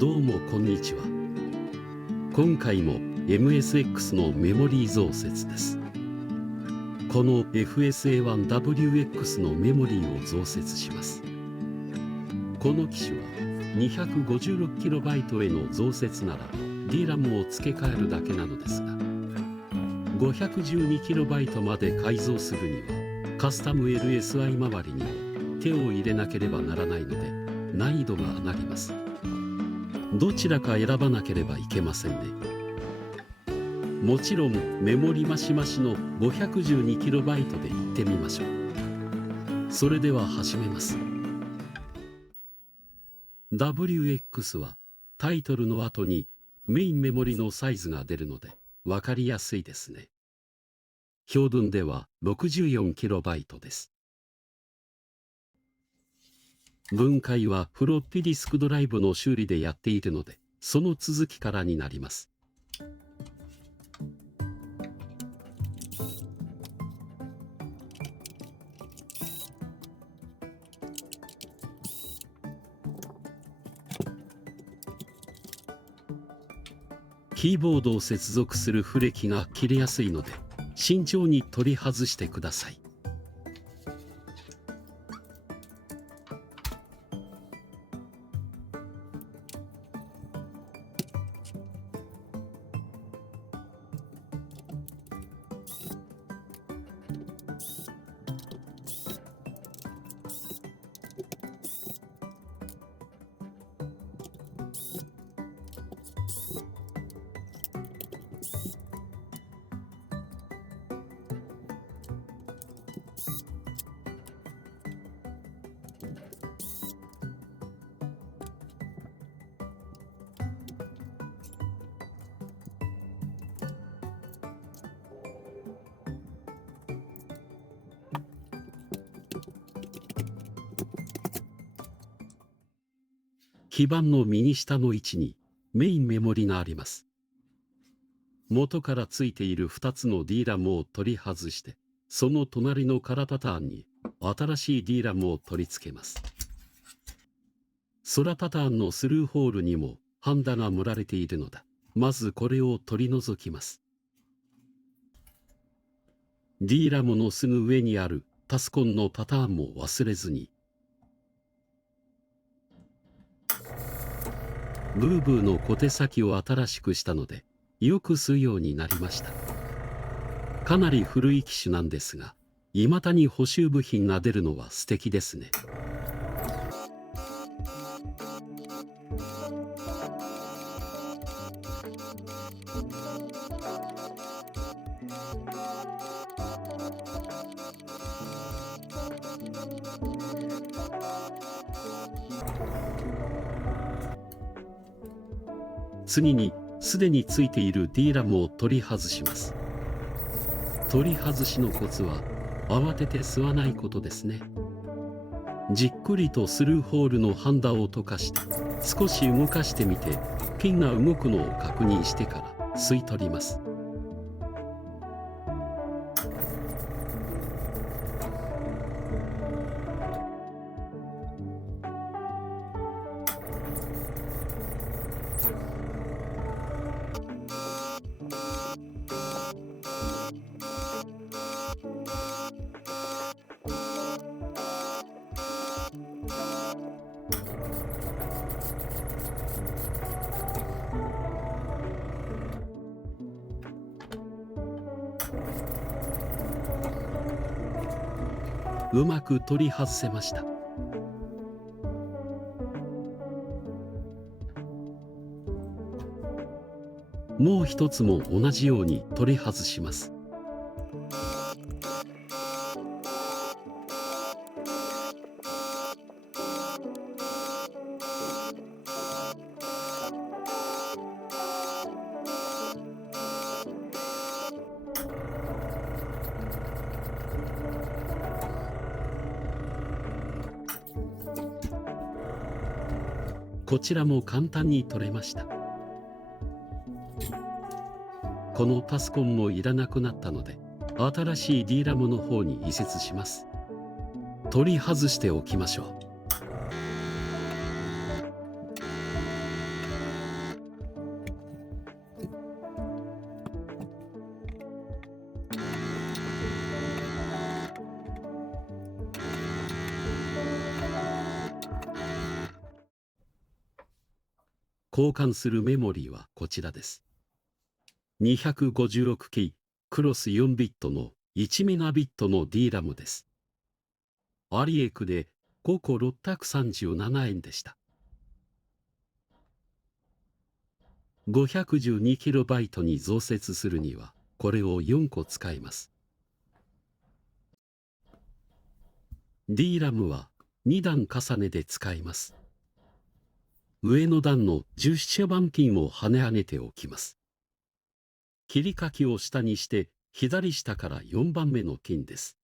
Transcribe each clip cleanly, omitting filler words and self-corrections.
どうもこんにちは。今回も MSX のメモリー増設です。この FSA1WX のメモリーを増設します。この機種は 256KB への増設なら DRAM を付け替えるだけなのですが、512KB まで改造するにはカスタム LSI 周りにも手を入れなければならないので難易度が上がります。どちらか選ばなければいけませんね。もちろんメモリマシマシの 512KB でいってみましょう。それでは始めます。WX はタイトルの後にメインメモリのサイズが出るので分かりやすいですね。標準では 64KB です。分解はフロッピディスクドライブの修理でやっているので、その続きからになります。キーボードを接続するフレキが切れやすいので、慎重に取り外してください。基板の右下の位置にメインメモリがあります。元からついている2つの DRAM を取り外して、その隣の空パターンに新しい DRAM を取り付けます。空パターンのスルーホールにもハンダが盛られているのだ。まずこれを取り除きます。DRAM のすぐ上にあるパソコンのパターンも忘れずに。ブーブーの小手先を新しくしたので、よく吸うようになりました。かなり古い機種なんですが、未だに補修部品が出るのは素敵ですね。次にすでについている DRAM を取り外します。取り外しのコツは慌てて吸わないことですね。じっくりとスルーホールのハンダを溶かして少し動かしてみて、ピンが動くのを確認してから吸い取ります。うまく取り外せました。もう一つも同じように取り外します。こちらも簡単に取れました。このパソコンもいらなくなったので、新しい DRAM の方に移設します。取り外しておきましょう。交換するメモリーはこちらです。256キークロス4ビットの1メガビットの DRAM です。アリエクで5個637円でした。512KB に増設するにはこれを4個使います。DRAM は2段重ねで使います。上の段の17番ピンを跳ね上げておきます。切り欠きを下にして左下から4番目のピンです。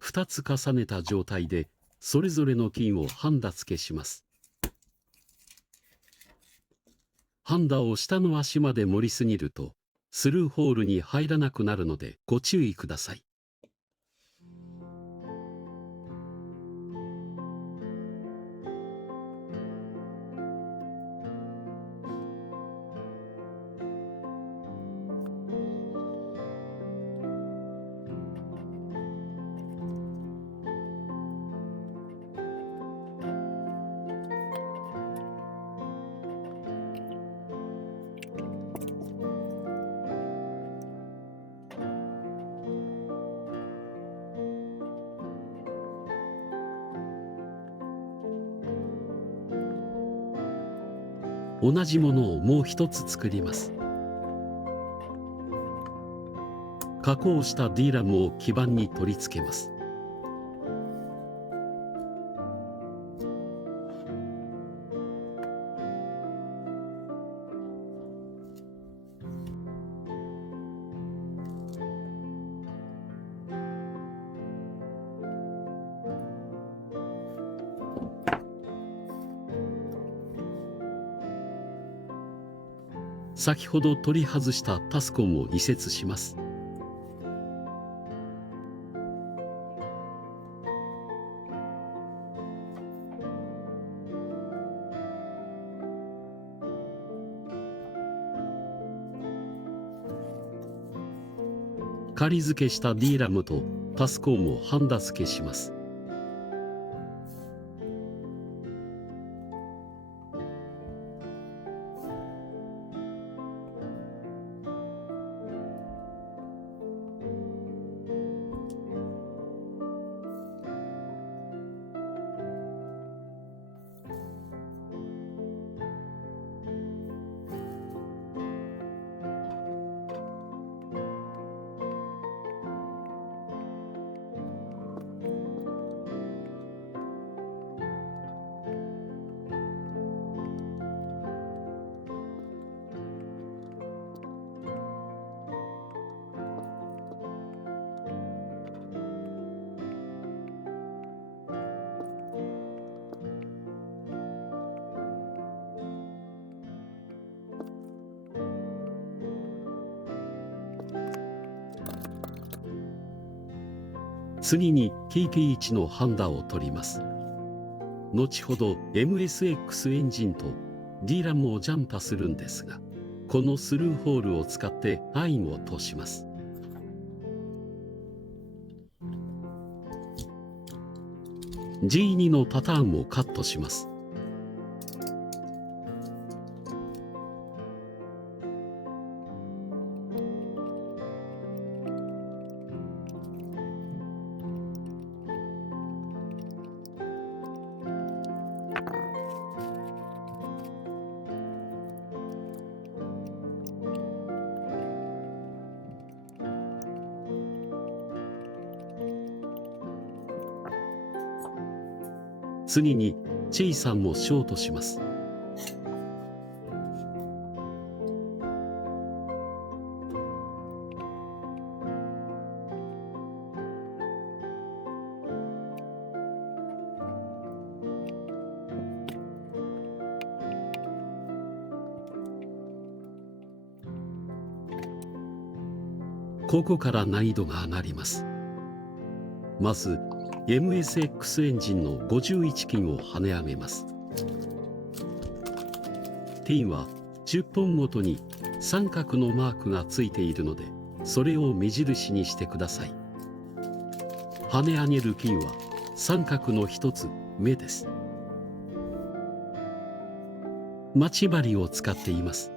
2つ重ねた状態でそれぞれのピンをハンダ付けします。ハンダを下の足まで盛りすぎるとスルーホールに入らなくなるのでご注意ください。同じものをもう一つ作ります。加工した DRAM を基板に取り付けます。先ほど取り外したパソコンを移設します。仮付けした DRAM とパソコンをハンダ付けします。次に TP1 のハンダを取ります。後ほど MSX エンジンと DRAM をジャンパするんですが、このスルーホールを使ってラインを通します。G2 のパターンをカットします。次にチェイさんもショートします。ここから難易度が上がります。まずMSX エンジンの51金を跳ね上げます。ピンは10本ごとに三角のマークがついているので、それを目印にしてください。跳ね上げるピンは三角の1つ目です。待ち針を使っています。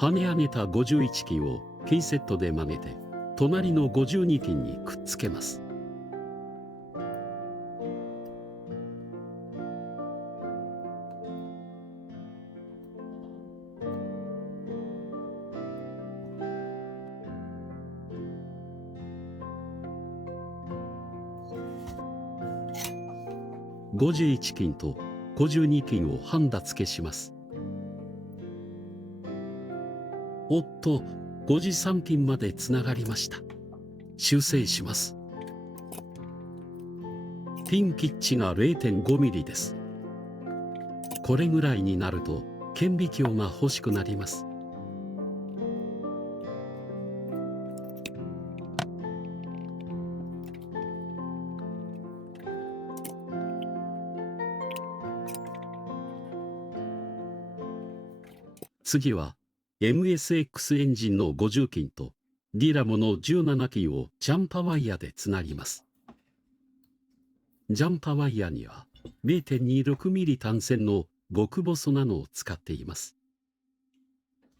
跳ね上げた51金をピンセットで曲げて隣の52金にくっつけます。51金と52金をハンダ付けします。おっと、53金までつながりました。修正します。ピンキッチが 0.5 ミリです。これぐらいになると顕微鏡が欲しくなります。次は MSX エンジンの50金とディラモの17金をジャンパワイヤでつなぎます。ジャンパワイヤには 0.26 ミリ単線の極細なのを使っています。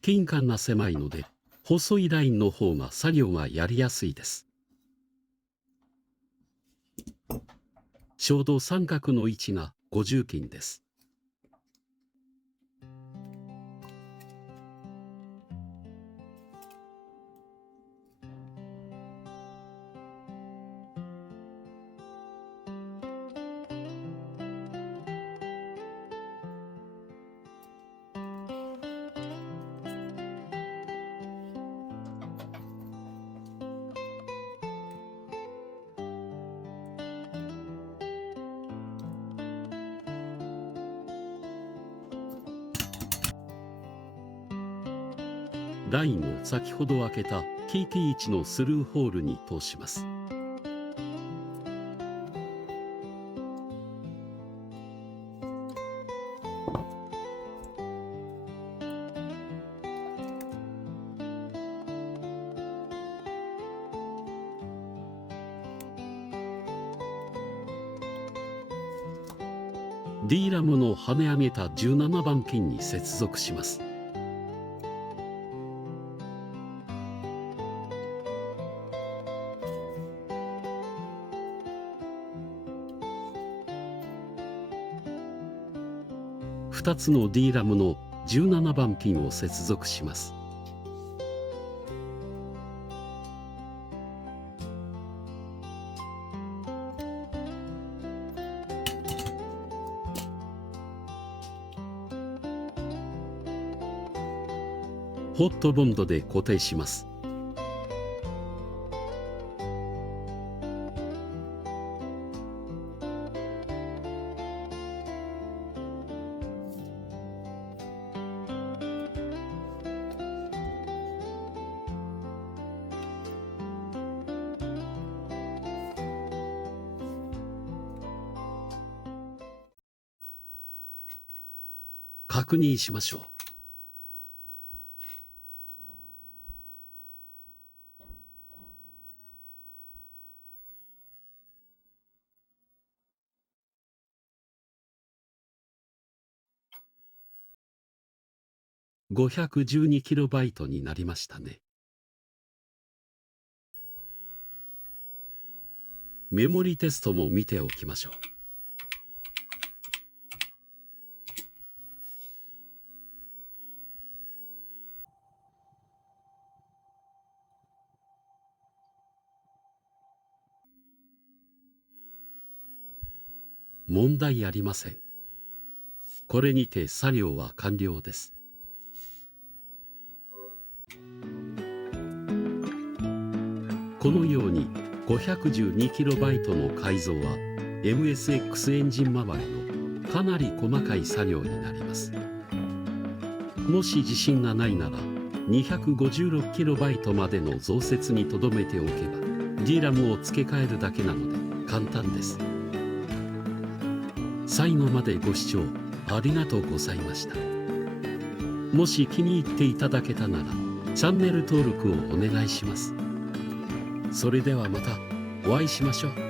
金管が狭いので細いラインの方が作業がやりやすいです。ちょうど三角の位置が50金です。ラインを先ほど開けた TT1 のスルーホールに通します。D ラムの跳ね上げた17番金に接続します。2つの D ラムの17番ピンを接続します。ホットボンドで固定します。確認しましょう。512KB になりましたね。メモリテストも見ておきましょう。問題ありません。これにて作業は完了です。このように 512KB の改造は MSX エンジン周りのかなり細かい作業になります。もし自信がないなら 256KB までの増設にとどめておけば DRAM を付け替えるだけなので簡単です。最後までご視聴ありがとうございました。もし気に入っていただけたならチャンネル登録をお願いします。それではまたお会いしましょう。